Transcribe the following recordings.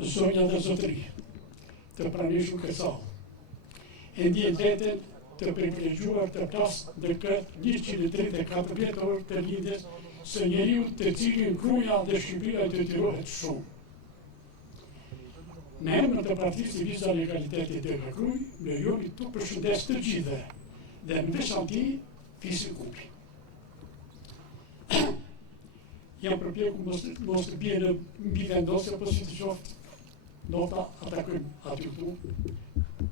zonja dhe zotëri, të pranishëm kërcallë, e ndjen veten të privilegjuar të plas dhe këtë 134 vjetor të lindjes së njeriu të cilin gruaja dhe Shqipëria i detyrohet shumë. Në emër të Partisë Civize Legaliteti Dega Gruj, lejoni të përshëndes të gjithë dhe në veçanti fisin Kupi. Jam përpjekur mos të bie në mbi vendosje, po si të qoftë nota atakojmë aty këtu,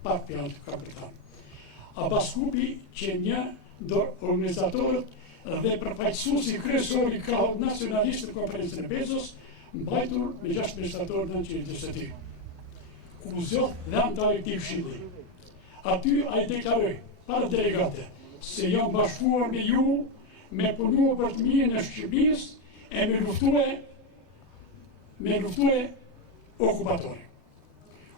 pak fjalë ka për ta. Abbas Kupi, që një ndër organizatorët dhe përfaqësuesi kryesor i krahut nacionalist të konferencës në Bezos, mbajtur me 6 administratorë në 1920. Ku zot dhe antarë i Këshillit. Aty ai deklaroi para delegate se jam bashkuar me ju me punu për të mirën e Shqipërisë e me luftue okupatori.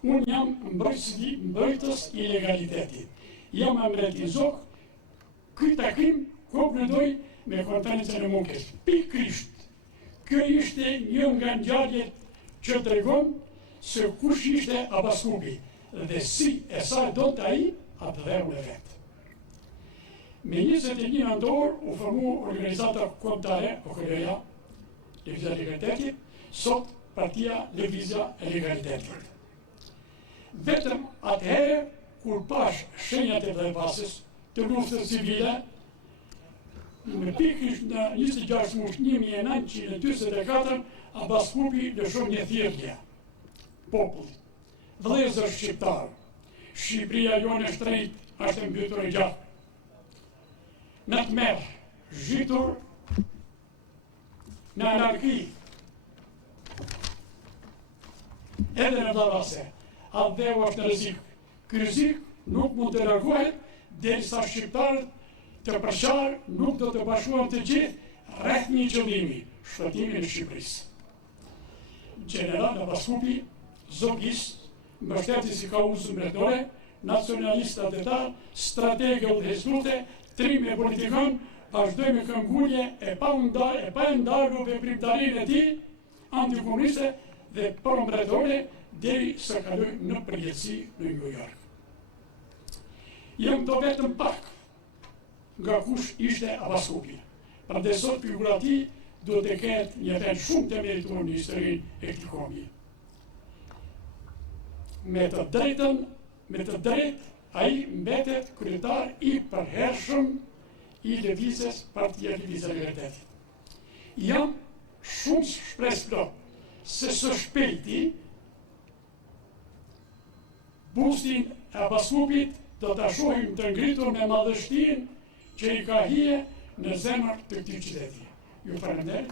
Unë jam mbrojtës i legalitetit. Jam amretizok, këtë takim konkludoj me konferencën e Munkes. Pikërisht, kjo ishte një nga ngjarjet që tregon se kush ishte Abbas Kupi dhe si e sa do të ai atë dheu e vetë. Me 21 nëntor u formu organizata kombëtare OKL-ja, Lëvizja e Legalitetit, sot Partia Lëvizja e Legalitetit. Vetëm atëherë kur pash shenjat e vdekjes të luftës civile, në pikërisht në 26 mush 1944, Abbas Kupi lëshon një thirrje. Popull, vëllezër shqiptar, Shqipëria jonë e shtrenjtë është e mbytur e gjatë. Në të merë, zhitur në anarki, edhe në dhavase, atë dheu është në rrezik. Ky rrezik nuk mund të largohet derisa shqiptarët të përqarë nuk do të bashkohen të gjithë rreth një qëllimi, shpëtimin e Shqipërisë. General Abbas Kupi, zogist, mbështetës i kauzës mbretore, nacionalistat e ta, strategë dhe hesnute, trime politikon, vazhdoj me këngulje e pa ndargu veprimtarinë e tij antikomuniste dhe pro-mbretore deri sa kaloi në përjetësi në New York. Jam të vetëm pak nga kush ishte Abbas Kupi. Prandaj sot figura e tij duhet të ketë një vend shumë të merituar në historinë e këtij kombie. Me të drejtë, ai mbetet kryetar i përhershëm i lëvizjes Partia Lëvizja e Legalitetit. Jam shumë shpresplot se së shpejti bustin e Abbas Kupit do ta shohim të ngritur me madhështinë që i ka hije në zemër të këtij qyteti. Ju falenderoj.